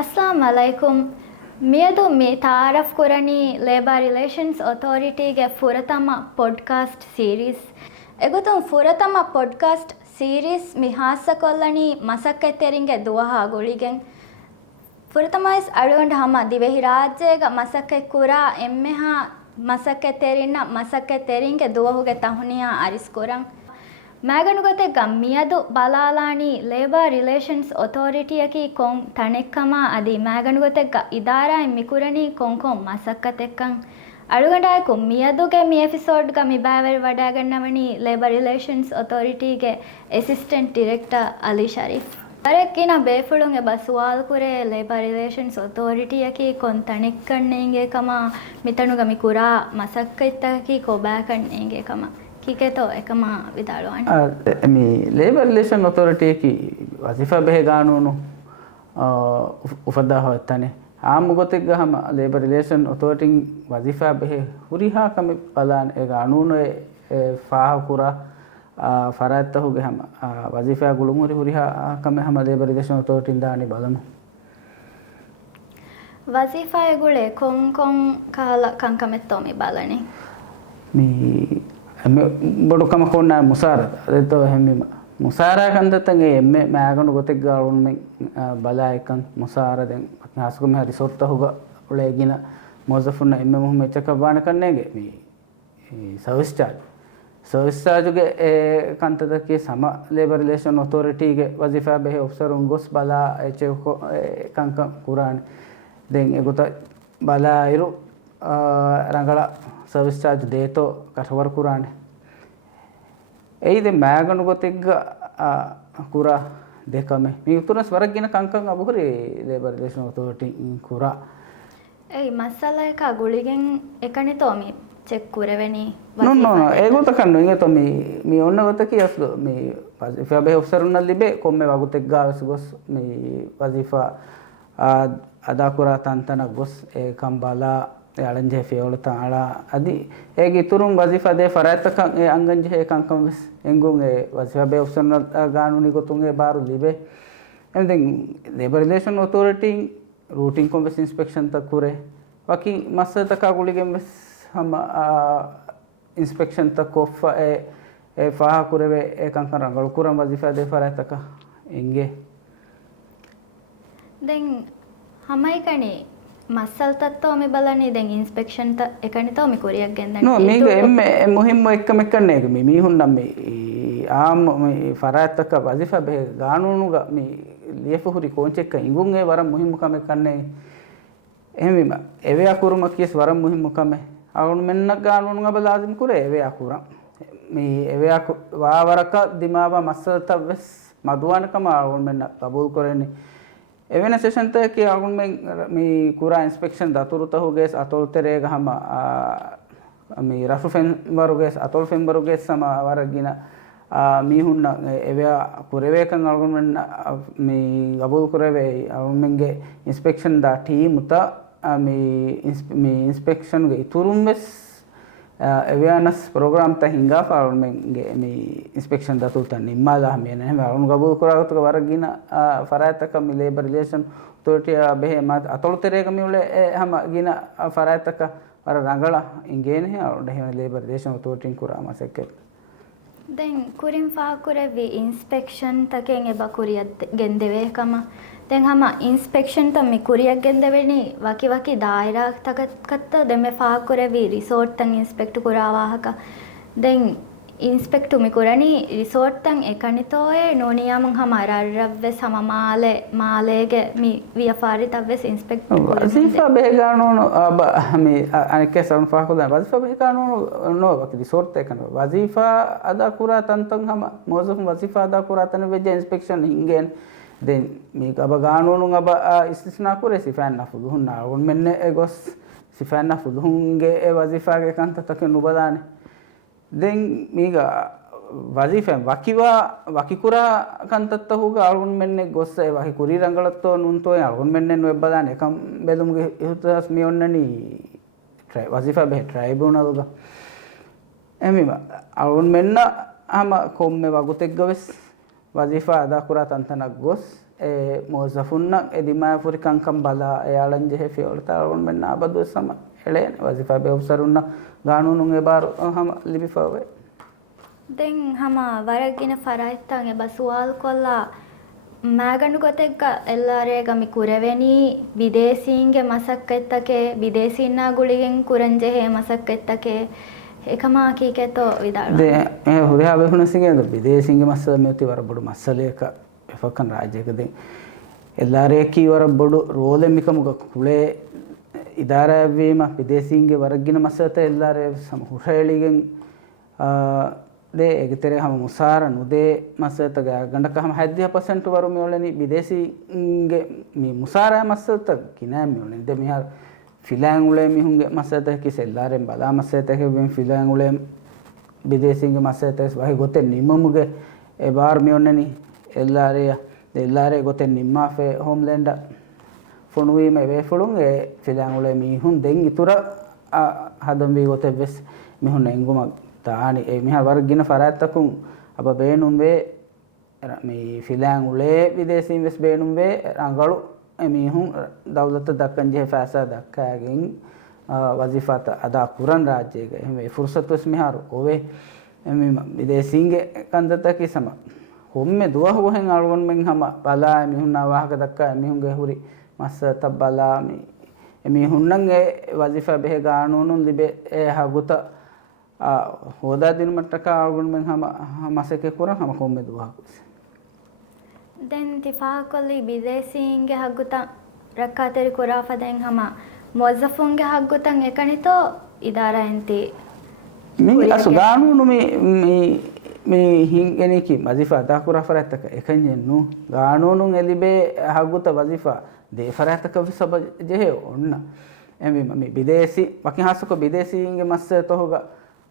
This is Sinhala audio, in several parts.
अस्सलाम वालेकुम मियदु मी तारफ कुरनी लेबर रिलेशंस अथॉरिटी गे फुरतमा पॉडकास्ट सीरीज एगुतुम फुरतमा पॉडकास्ट सीरीज मी हासकोल्लनी मसक्के तेरिंगे दुवहा गुಳಿಗೆಂ फुरतमाइस अळुंड हमा दिवेहि राज्येग मसक्के कुरा एम्मेहा मसक्के तेरिन्ना मसक्के तेरिंगे दुवहुगे तहुनिया अरिस्कुरं ಮ್ಯಾಗನುಗತೆಗ್ಗ ಮಿಯದು ಬಲಾಲಾಣಿ ಲೇಬರ್ ರಿಲೇಷನ್ಸ್ ಅಥಾರಿಟಿಯಕಿ ಕೊಂ ತಣೆಕ್ಕಮ ಅದಿ ಮ್ಯಾಗನುಗತೆಗ್ಗ ಇದಾರಾಯಿ ಮಿಕುರಣಿ ಕೊಂಕೊಂ ಮಸಕ್ಕತೆಕ್ಕಂ ಅಳುಗಂಡಾಯಕು ಮಿಯದುಗೆ ಮಿ ಎಪಿಸೋಡ್ಗ ಮಿ ಬ್ಯಾವೆರಿ ವಡಾಗಣ್ಣವಣಿ ಲೇಬರ್ ರಿಲೇಷನ್ಸ್ ಅಥಾರಿಟಿಗೆ ಅಸಿಸ್ಟೆಂಟ್ ಡೈರೆಕ್ಟರ್ ಅಲಿ ಶರೀಫ್ ಅರೆಕ್ಕಿನ ಬೇಫುಳುಂಗೆ ಬಸುವಾಲ್ ಕುರೆ ಲೇಬರ್ ರಿಲೇಷನ್ಸ್ ಅಥಾರಿಟಿಯಕಿ ಕೊಂ ತಣೆಕ್ಕಣ್ಣೆಂಗೆ ಕಮ ಮಿತಣುಗ ಮಿ ಕುರಾ ಮಸಕ್ಕೈತ್ತಕಿ ಕೊಬ್ಯಾಕಣ್ಣೆಂಗೆ ಕಮ ಕಿಕೆತೋ ಏಕಮ ವಿದಾಳವಾಣಿ ಮಿ ಲೇಬರ್ ರಿಲೇಷನ್ ಅಥಾರಿಟಿ ಕಿ ವಜಿಫಾ ಬೆಹೆ ಕಾನೂನು ಉಫದ್ದಾ ಹೋತಾನೆ ಆಮ್ ಗೊತ್ತಿಗ ಹಮ ಲೇಬರ್ ರಿಲೇಷನ್ ಅಥಾರಿಟಿ ವಜಿಫಾ ಬೆಹೆ ಹುರಿಹಾ ಕಮಿ ಪಲಾನ್ ಎ ಕಾನೂನು ಫಾಹ ಕುರಾ ಫರಾತ್ ಹೋಗೆ ಹಮ ವಜಿಫಾ ಗುಳುಮುರಿ ಹುರಿಹಾ ಕಮೆ ಹಮ ಲೇಬರ್ ರಿಲೇಷನ್ ಅಥಾರಿಟಿ ದಾನಿ ಬಲಮು ವಜಿಫಾ ಗುಳೆ ಕೊಂ ಕೊಂ ಕಾಲ ಕಂಕಮೆತ್ತೋ ಮಿ ಬಾಲಣಿ ಮಿ බොඩු කම කොන්න මුසාරද අදතෝ හැමි මුසාරා කන්දතගේ එම්මේ මෑගණු ගොතෙක් ගාලුන් මෙ බලායකන් මුසාර දැන් හාස්කුම හරි සොත්ත හුග උලේගින මොසෆුන්න එම්මේ මුහම එච්චක බාන කන්නේගේ මේ සර්විස් ಚಾರ್ಜ್ಗೆ ಕಂತದಕ್ಕೆ ಸಮ ಲೇಬರ್ ರಿಲೇಷನ್ ಅಥಾರಿಟಿಗೆ ವಜಿಫಾ ಬೆಹೆ ಆಫೀಸರ್ ಉಂಗೊಸ್ ಬಲಾ ಎಚೆ ಕಂಕ ಕುರಾನ್ ದೆನ್ ಎಗುತ ಬಲಾ ಇರು ರಂಗಳ ಸರ್ವಿಸ್ ಚಾರ್ಜ್ ದೇತೋ ಕಠವರ್ ಕುರಾನೆ ಐದೆ ಮ್ಯಾಗನು ಗೊತ್ತಿಗ್ಗ ಕುರಾ ದೇಕಮೆ ಮೀ ಉತ್ತುನ ಸ್ವರಗಿನ ಕಂಕಂ ಅಬುರಿ ಲೇಬರ್ ರಿಲೇಷನ್ ಅಥಾರಿಟಿ ಕುರಾ ಏಯ್ ಮಸಾಲಾ එක ගුලිගෙන් එකනේ තෝමි ಚೆಕ್ ಕುರೆವೆನಿ ನೋ ಏಗುತ ಕಣ್ಣು ಇಂಗೆ ತೋಮಿ ಮೀ ಒನ್ನ ಗೊತ್ತಕಿ ಅಸ್ಲು ಮೀ ವಜಿಫಾ ಬೆ ಆಫೀಸರ್ ಉನ್ನಲ್ಲಿ ಬೆ ಕೊಮ್ಮೆ ವಗುತೆಗ್ಗ ಅವಸ್ ಮೀ ವಜಿಫಾ ಅದಾ ಕುರಾ ತಂತನ ಗೊಸ್ ಏ ಕಂಬಾಲಾ අලංජේ ෆියවල තාලා අදි ඒගේ තුරුම් වසිෆා දේ ෆරාත්තකන් ඒ අංගංජේ එකංකම් වෙස් එංගුන් ඒ වසිෆා බේ ඔප්ෂන් ගානුනි ගොතුන් ඒ බාරු ලිබේ එම්දෙන් ලේබර් රිලේෂන් ඔතොරිටි රූටින් කොම්බස් ඉන්ස්පෙක්ෂන් තකුරේ වකි මස්සතක ගුලිගෙන් වෙස් හම ඉන්ස්පෙක්ෂන් තකොෆ ඒ ෆාහ කුරේ ඒකංකන් රංගල කුරම් වසිෆා දේ ෆරාත්තක එංගේ දැන් හමයි කනේ මස්සල් තත්ත්ව මේ බලන්නේ දැන් ඉන්ස්පෙක්ෂන් එකනේ තව මේ කොරියක් ගෙන්දන්නේ නෝ මේක එම්මේ මුහිම්ම එක්කම එක්කන්නේ මේ මීහුන් නම් මේ ආම් මේ ෆරාත්තක වසිෆා බේ ගානූනුග මේ ලියෆුරි කොන්චෙක්ක ඉඟුන් ඒ වරම් මුහිම්ම කම එක්කන්නේ එහෙමම එවේ අකුරුම කිස් වරම් මුහිම්ම කම අවුන් මෙන්න ගානූනුග බලාදිම් කුරේ එවේ අකුරම් මේ එවේ අකු වාවරක දිමාව මස්සල් තවස් මදුවනකම අවුන් මෙන්න කබූල් කරන්නේ එවෙන සෙෂන් තකේ අගුන් මේ කුරා ඉන්ස්පෙක්ෂන් දතුරුත හොගේස් අතොල් තෙරේග හම මේ රෆු ෆෙන් වරුගේස් අතොල් ෆෙන් වරුගේස් සම වරගින මීහුන්න එවයා කුරේවේකන් අගුන් මේ ගබුල් කුරේවේ අගුන් මෙන්ගේ ඉන්ස්පෙක්ෂන් දා ටීම් උත මේ ඉන්ස්පෙක්ෂන් ගේ ඉතුරුම් වෙස් awareness program ta hinga farun menge me inspection da tu tan nimala me ne farun gabul kura tu waragina farata ka mi labor relation authority behe ma atoltere ka mi ule hama gina farata ka war rangala ingene he de labor relation authority kura ma sekke den kurim fa kure vi inspection taken e bakuriya gendeve kama den hama inspection ta mi kuriya gendeveni waki daira takatta demme fa kure vi resort tan inspect kurawa haka den inspect mi kurani resort tan ekanitoe noniyamang hama ararravve sama malege mi via fari tavves inspect asifa behegano mi anike san fa ko dan wazifa behegano no waki resort ekan wazifa ada kura tantan hama mozum wazifa ada kura tan veje inspection hingen then me aba gaanonu aba istisna kore sifan nafudu hunna on menne e gos sifan nafudu hunge e wazifa ge kanta take nubadane then mega වදිෆෙන් වකිකුරා කන්තත්ත හුග අලුන් මෙන්නේ ගොස්ස ඒ වහි කුරි රංගලත්තෝ නුන්තෝ අලුන් මෙන්නෙන් වෙබ්බදාන එකම් බෙලුම්ගේ ඉහුතස් මියොන්නනි වසිෆා බෙ ට්‍රයිබුනල්ග එමිම අලුන් මෙන්න අම කොම්මෙ වගුතෙක් ගවෙස් වසිෆා අදා කුරා තන්තනක් ගොස් ඒ මොසෆුන්න එදිමා ෆුරි කංකම් බලා එයාලන් ජෙහෙ ෆියොල්ත අලුන් මෙන්න අබදු සම එලෙන වසිෆා බෙ උසරුන්න ගානුනුන් ඒ බාර හම ලිබිෆාවේ දැන් හම වරගෙන ෆරයිත්තන් එබ සුවාල් කොල්ලා මෑගඬු ගොතෙක්ග එල්ලාරේ ගමි කුරවෙනි විදේශීන්ගේ මසක් එත්තකේ විදේශීන්නා ගුලිගෙන් කුරංජෙහේ මසක් එත්තකේ එකමා කීකෙතෝ විදාල ඒ හුරියා බෙහුනසිගේ විදේශීන්ගේ මස්සල මෙති වර බොඩු මස්සලයක එෆකන් රාජ්‍යක දෙන් එල්ලාරේ කී වර බොඩු රෝලෙමිකමුග කුලේ ඉදාරාවීම විදේශීන්ගේ වරගින මස්සත එල්ලාරේ සම හුෂයලිගෙන් දේ එගතරේ හම මුසාර නුදේ මස්සත ගණ්ඩකහම 70% වරු මෙවලනි විදේශීන්ගේ මේ මුසාරා මස්සත කිනා මෙවලනි දෙ මිහා ෆිලෑන් උලේ මිහුන්ගේ මස්සත කිසෙල්ලාරෙන් බලා මස්සත කෙබෙන් ෆිලෑන් උලේ විදේශීන්ගේ මස්සත වහි ගොතේ නිමමුගේ ඒ බාර් මෙවන්නනි එල්ලාරේ ගොතේ නිම්මාෆේ හෝම්ලෑන්ඩ් ෆොනුවීම වේ ෆුලුන් ඒ ෆිලෑන් උලේ මිහුන් දෙන් ඉතුර හදම් වී ගොතේ වෙස් මිහුන් එංගුමක් තානි ඒ මිහා වර්ගින ෆරාත්තකුන් අප බේනුම් වේ මේ ෆිලෑන් උලේ විදේශීන් වෙස් බේනුම් වේ රංගලු මිහුන් දවලත දක්කන් ජේ ෆාසා දක්කාගෙන් වසිෆාත අදා කුරන් රාජ්‍යයක එමේ ෆුර්සත් වෙස් මිහාරු ඔවේ එමේ විදේශීන්ගේ කන්දත කිසම හොම්මේ දුව හොහෙන් අලුවන් මෙන් හම බලා මිහුන් නාවාහක දක්කා මිහුන්ගේ හුරි මස්ස තබලා මේ මිහුන්නන්ගේ වසිෆා බෙහ ගානුනුන් ලිබේ ඒ හගුත හෝදා දින මට්ටක අලුවන් මෙන් හම මසකේ කුරන් හම කොම්මේ දුවා දැන් තිෆාකොලි විදේශීන්ගේ හග්ගුතන් රක්කාතෙරි කුරාෆදෙන් හම මොස්සෆුන්ගේ හග්ගුතන් එකනිතෝ ඉදාරයන්ති මේ අසුගානුනු මේ හින්ගෙනකි වසිෆා දා කුරාෆරත්තක එකන්ජෙන්නු ගානුනුන් එලිබේ හග්ගුත වසිෆා දේෆරත්තක විසබ ජෙහෙ ඔන්න එමෙ මේ විදේශී වකිහාසක විදේශීන්ගේ මස්ස තොහග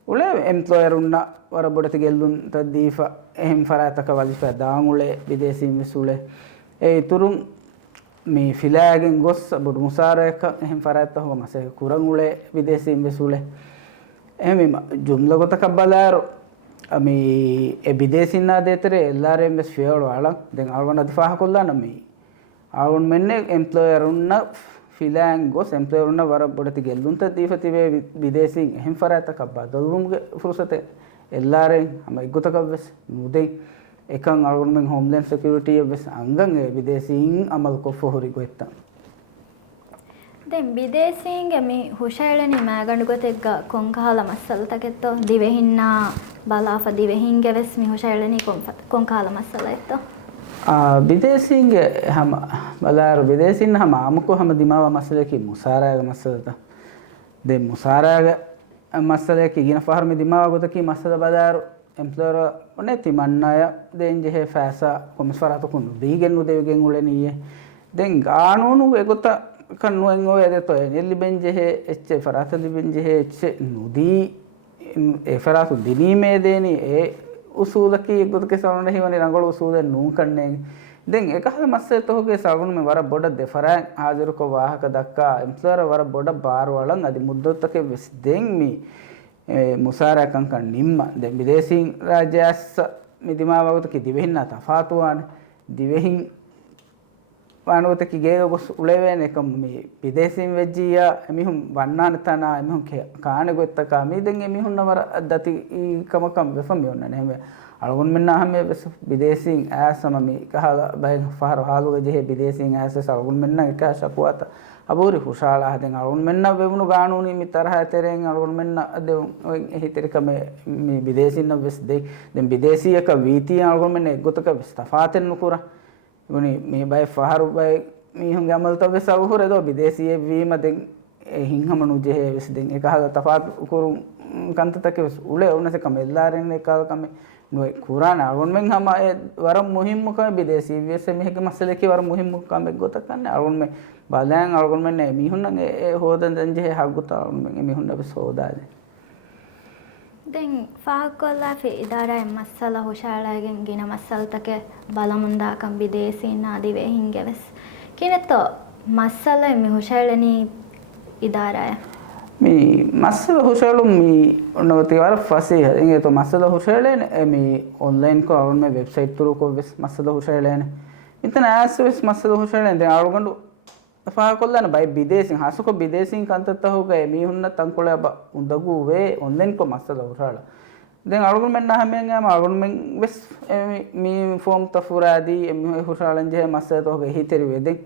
උලේ එම්ප්ලොයර් උන්න වර බොඩති ගෙල්ලුන් තදීෆා එහෙම් ෆරාතක වලිෆා දාංගුලේ විදේශීන් විසුලේ ඒ තුරුන් මේ ෆිලාගෙන් ගොස් බොඩු මුසාරයක එහෙම් ෆරාතක හො මසේ කුරංගුලේ විදේශීන් විසුලේ එහෙම ජුම්ලගත කබ්බලාරෝ මේ ඒ විදේශීන් නාදේතරේ එල්ලාරෙම් මෙස් ෆියල් වල දැන් අල්වන දිෆාහ කොල්ලාන මේ අල්වන් මෙන්නේ එම්ප්ලොයර් උන්න ෆිලෑන් ගොස් එම්ප්ලොයර් උන්න වර බොඩති ගෙල්ලුන්ත දීෆතිවේ විදේශීන් එහෙම් ෆරාතක බදල්රුම්ගේ ෆුර්සතේ එල්ලාරෙන් හම ඉග්ගොතක වෙස් නුදේ එකන් අලුන් මෙන් හෝම්ලෑන්ඩ් සිකියුරිටි වෙස් අංගන් ඒ විදේශීන් අමල් කොෆෝ හොරි ගොත්තා දැන් විදේශීන්ගේ මේ හුෂයිලනි මෑගඬු ගොතෙක්ග කොන්කහල මස්සල්තකෙත්තෝ දිවෙහින්නා බලාෆ දිවෙහින්ගේ වෙස් මේ හුෂයිලනි කොන්කහල මස්සලෙත්තෝ විදේශීන්ගේ හම බලාර විදේශීන් හම අමුකෝ හම දිමාව මස්සලකි මුසාරාග මස්සලත දෙ මුසාරාග මස්සලක ඉගෙන ෆහර්මි දිමාව ගොතකි මස්සල බලාර එම්ප්ලොයර් ඔනේ තිමන්නය දෙන් ජෙහෙ ෆාසා කොමිස්ෆරාත කුණු දීගෙන් උදෙවගෙන් උලෙනියේ දැන් ගානෝනු එගොත කන්නුවෙන් ඔය දෙතෝ එල්ලි බෙන්ජෙහෙ එච්ච ෆරාත ලිබෙන්ජෙහෙ එච්ච නුදී ඒ ෆරාතු දිනීමේ දේනි ඒ උසූලකි එගොතක සවන හිවනි රංගල උසූලෙන් නූන් කන්නේ දැන් එකහල මස්සේ තෝගේ සවුන් මේ වර බොඩ දෙෆරන් හාජර කො වාහක දක්කා එම්ප්ලොයර් වර බොඩ බාර වලන් අදි මුද්දොත්තක විස් දෙන් මි මුසාරකම් කන් නිම්ම දැන් විදේශීන් රාජ්‍යස් මිදිමා වගත කි දිවෙහින්න තෆාතුවාන දිවෙහින් वानोतकी गे गोस उलेवेन एकम मे विदेशीन वेज्जिया एमिहुम वन्नान तना एमिहुम काने गोत्तका मीदෙන් එමිහුන් නවර දති කමකම් වෙෆම් යොන්නනේ හැම අලගොන් මෙන්න හැම විදේශීන් ආසම මේ කහලා බය ෆහර හාලුගේ ජෙහෙ විදේශීන් ආසස අලගොන් මෙන්න එක ශකුවත අබෝරි හුෂාලා හදෙන් අලගොන් මෙන්න වෙවුණු ගානුනි මිතරහ තෙරෙන් අලගොන් මෙන්න දෙවුන් එහිතරික මේ විදේශීන් වෙස් දෙක් දැන් විදේශීයක වීතිය අලගොන් මෙන්න එක්ගොතක ස්තෆාතෙන් නුකුර උනි මේ බය ෆහරු බය මිහුන්ගේ අමල් තව සවහුර දෝ විදේශීය වීම දෙන් හිංහම නුජෙහෙ වෙස් දෙන් එකහල තෆාත් කුරු කන්තතක වෙස් උලේ උනස කම එල්ලාරෙන් එකල් කම නොයි කුරාන අලගොන් මෙන් හම වර මුහිම්ම කම විදේශීය වෙස් මෙහෙක මසලකි වර මුහිම්ම කම එක්ගොතක කන්නේ අලගොන් මේ බලයන් අලගොන් මෙන්න මිහුන්නගේ හොදන් දන් ජෙහෙ හග්ගුත අලගොන් මෙන් මිහුන්න වෙස් හොදාලේ දැන් ෆාහකොල්ලාෆි ඉදාරාය මස්සල හුෂාලාගෙන් ගින මස්සල්තක බලමුන්දාකම් විදේශීන් ආදි වෙහින්ගෙවස් කිනතෝ මස්සල මි හුෂාලනි ඉදාරාය mi masala hushalum mi onawati war fasi inge to masala hushalen mi online ko arun me website turu ko ves masala hushalen itana as ves masala hushalen de arugandu fa kollana bay bidesin hasuko bidesin kantatta hoga mi hunna tankole ba undagu we online ko masala hushala den arugun menna hamen am arugun men ves mi form tafuradi mi hushalan je masala to hoga hiteri we den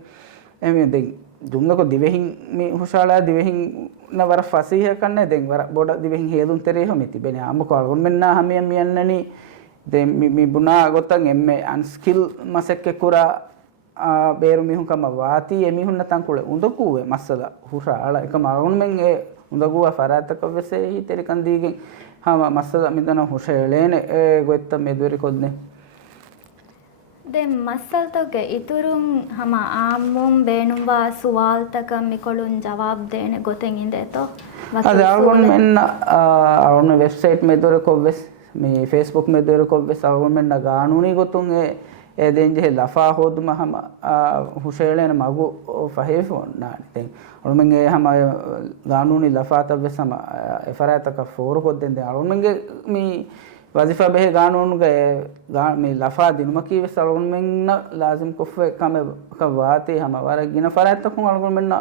emi den jumla ko divehin mi hushala divehin na war fasiha kanne den war boda divehin hedun tere homi tibene amu ko algon menna hami mi annani den mi buna gotan emme unskill masekke kura beru mi hun kama wati emi hun natan kule undokuwe masala hushala ekam algon men e undokuwa farata ko vese hi tere kandigen hama masala midana hushalene e gotta meduri kodne දැන් මස්සල්තෝගේ ඉතුරුන් හම ආම්මුම් බේනුම්වා සුවාල්තක මිකොළුන් ජවාබ් දේන ගොතෙන් ඉඳේතෝ අද අල්ගොන් මෙන්න අරුණ වෙබ්සයිට් මෙදොර කොවස් මේ Facebook මෙදොර කොවස් අල්ගොන් මෙන්න ගානුනි ගොතුන් ඒ දෙන්ජේ ලෆා හොදුම හම හුෂේලෙන මගු ෆහේෆෝන් නානි දැන් අරුණ මෙන්ගේ හම ගානුනි ලෆා තවස් හම එෆරාතක ෆෝර කොද්දෙන් දැන් අරුණ මෙන්ගේ මේ वजीफा बहे गानून गए में लफा दिन मकी वे सलगुन में न लाजिम कुफे कम कवाते हम वारा गिना फरात तक अलगुन में न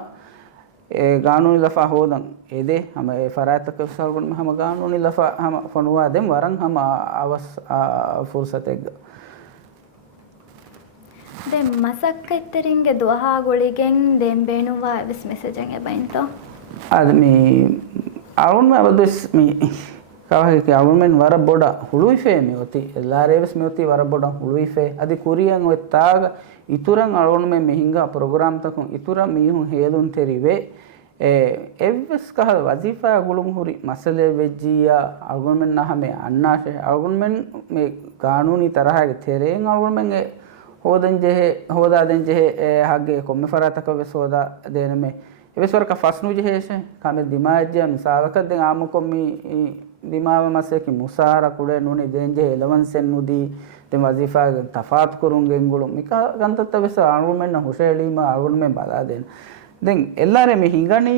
गानून लफा होदन एदे हम फरात तक सलगुन में हम गानून लफा हम फनवा देम वरंग हम आवस फुर्सत एक दे मसक्कतरिंगे दुहा गोलिගෙන් දෙම් බේනුවා විස් මෙසේජ් එක බයින්තෝ आदमी आउन में बदस मी kawahike almen wara boda huluife me oti lareves me oti wara boda huluife adi kuriyan o taga ituran alon me mehinga program takun itura mihun helun terive evs kahal wazifa gulum huri masale vejjiya algon men nahame annashe algon men me kanuni tarahage tereng algon men hodan jehe hoda den jehe hagge komme farataka ve soda dene me evs warka fasnu jehe she kame dimajja misalaka den amukom mi दिमाग मसे कि मुसारा कुड़े नूने देंजे 11 से नुदी ते वजीफा तफात करूंगे इंगुलो मिका गंतत वेस आर्गुमेंट न हुशेली मा आर्गुमेंट बता देन देन ಎಲ್ಲಾರೆ ಮಿ ಹಿಂಗನಿ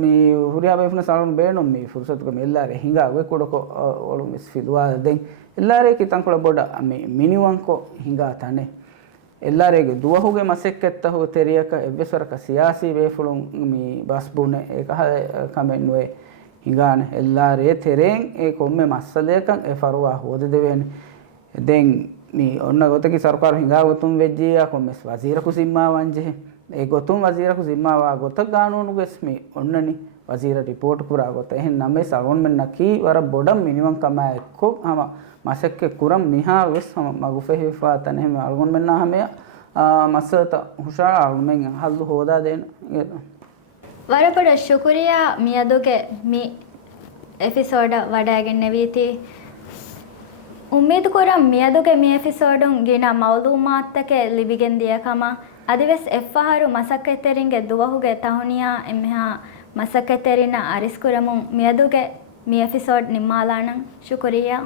ಮಿ ಹುರಿಯಾ ಬೇಫನ ಸಾಲನ್ ಬೇಣು ಮಿ ಫುರ್ಸತ್ ಕೊ ಎಲ್ಲಾರೆ ಹಿಂಗಾ ವೆ ಕೊಡಕೊ ಒಳು ಮಿಸ್ ಫಿಲ್ವಾ ದೇನ್ ಎಲ್ಲಾರೆ ಕಿ ತಂಕೊಳ ಬೊಡ ಮಿ ಮಿನಿವಂ ಕೊ ಹಿಂಗಾ ತನೆ ಎಲ್ಲಾರೆಗೆ ದುವಹುಗೆ ಮಸೆಕ್ಕೆತ್ತ ಹೋ ತೆರಿಯಕ ಎವ್ವೆಸರಕ ಸಿಯಾಸಿ ವೇಫುಳು ಮಿ ಬಸ್ಬುನೆ ಏಕ ಕಮೆನ್ವೆ ಹಿಂಗಾನೆ ಎಲ್ಲಾರೆ ತೆರೆಂ ಏ ಕೊಮ್ಮೆ ಮස්සಲೇಕಂ ಎ ಫರುವಾ ಹೋದೆ ದೇವೆನ್ ದೆನ್ ಮಿ ಒನ್ನ ಗೊತಕಿ ಸರ್ಕಾರ ಹಿಂಗಾ ಗೊತುಂ ವೆಜ್ಜಿಯಾ ಕೊಮ್ಮೆಸ್ ವಜೀರ ಕುಸಿಮ್ಮಾ ವಂಜೆ ಏ ಗೊತುಂ ವಜೀರ ಕುಸಿಮ್ಮಾವಾ ಗೊತ ಕಾನೂನು ಗೆಸ್ಮಿ ಒನ್ನನಿ ವಜೀರ ರಿಪೋರ್ಟ್ ಕುರಾ ಗೊತ ಎಹನ್ ನಮೆ ಸಲೋನ್ ಮೆನ್ ನಕಿ ವರ ಬೊಡಂ ಮಿನಿಮಂ ಕಮಾ ಎಕ್ಕೊ ಹಮ ಮಸಕ್ಕೆ ಕುರಂ ಮಿಹಾ ವೆಸ್ ಹಮ ಮಗುಫೆ ಹಿಫಾ ತನೆ ಹಮ ಅಲ್ಗೊನ್ ಮೆನ್ನ ಹಮೆ ಮಸತ ಹುಷಾ ಅಲ್ಮೆನ್ ಹಲ್ಲು ಹೋದಾ ದೇನ್ ವರಪಡ ಶುಕ್ರಿಯಾ ಮಿಯದುಗೆ ಮಿ ಎಪಿಸೋಡ್ ವಡಾಗೆನ್ ನೆವೀತಿ ಉಮ್ಮೀದ್ ಕುರಂ ಮಿಯದುಗೆ ಮಿ ಎಪಿಸೋಡುಂ ಗಿನ ಮೌಲೂಮಾತ್ತಕೆ ಲಿಬಿಗೆನ್ ದಿಯಕಮ ಅದಿವೆಸ್ ಎಫ್ಫಹಾರು ಮಸಕ್ಕೆತೆರಿಂಗೆ ದುವಹುಗೆ ತಹುನಿಯಾ ಎಮ್ಮೆಹಾ ಮಸಕ್ಕೆತೆರಿನ ಅರಿಸ್ಕುರಮುಂ ಮಿಯದುಗೆ ಮಿ ಎಪಿಸೋಡ್ ನಿಮ್ಮಾಲಾಣಂ ಶುಕ್ರಿಯಾ